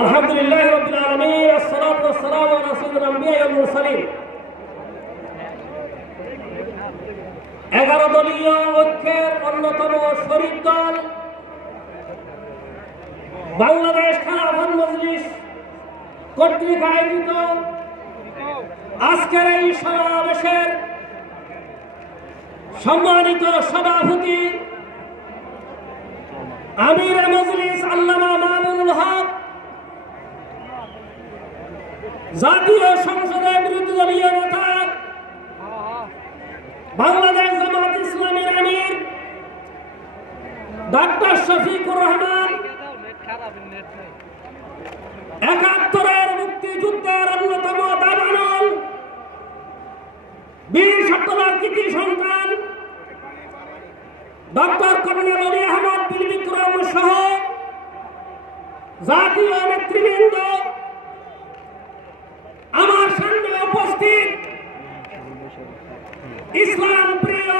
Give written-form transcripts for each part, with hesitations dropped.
আলহামদুলিল্লাহ রাব্বিল আলামিন, আসসালাতু ওয়াসসালামু আলা রাসূলিল আম্বিয়া ওয়াল মুরসালিন। 11 দলীয় ঐক্যের অন্যতম শরীক দল বাংলাদেশ খেলাফত মজলিস কর্তৃক আয়োজিত আজকের এই সমাবেশের সম্মানিত সভাপতি আমির মজলিস আল্লামা মামুনুল হক, জাতীয় সংসদের বিরোধী দলীয় নেতা বাংলাদেশ জামাত ইসলামের আমির ডাক্তার শফিকুর রহমান, ৭১-এর মুক্তিযুদ্ধের অন্যতম দাবানল বীর সত্যবাদ কৃতি সন্তান ডক্টর কর্নেল অলি আহমদ বীর বিক্রম সহ জাতীয় নেতৃবৃন্দ, আমার সামনে উপস্থিত ইসলাম প্রিয়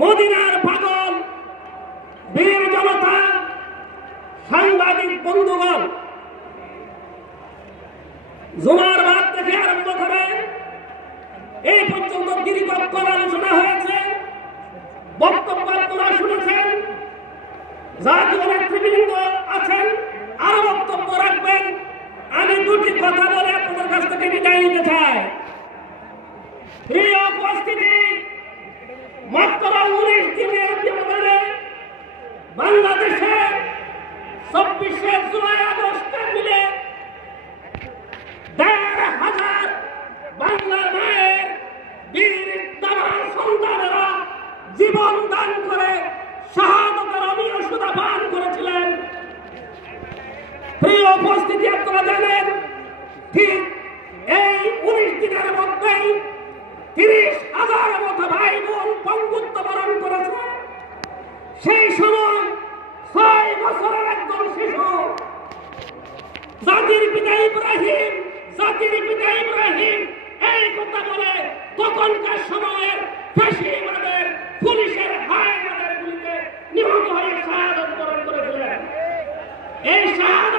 মদিনার পাগল বীর জনতা, সাংবাদিক বন্ধুগণ, জুমার বাদ থেকে আরম্ভ করে এই পর্যন্ত দীর্ঘক্ষণ আলোচনা হয়েছে, বক্তব্য আপনারা শুনেছেন, জাতীয় নেতৃবৃন্দ আছেন, আরো বক্তব্য রাখবেন। আমি দুটি কথা বলে আপনাদের কাছ থেকে বিদায় নিতে চাই। প্রিয় উপস্থিতি, মাত্র 19 দিনের ব্যবধানে বাংলাদেশে 24শে জুলাই আগস্টে মিলে ১,৫০০ বাংলার মায়ের বীর দামাল সন্তানেরা জীবন দান করে শাহাদাতের অমীয় সুধা পান করেছিলেন। প্রিয় উপস্থিতি, আপনারা জানেন ঠিক এই 19 দিনের মধ্যেই ৩০,০০০ মতো ভাই বোন পঙ্গুত্ব বরণ করেছে। সেই সময় ৬ বছরের একজন শিশু, জাতির পিতা ইব্রাহিম এই কথা বলে তখনকার সময়ের ফ্যাসিবাদের পুলিশের হায়নাদের গুলিতে নিহত হয়ে শাহাদাত বরণ করেছিলেন। এই শাহাদাত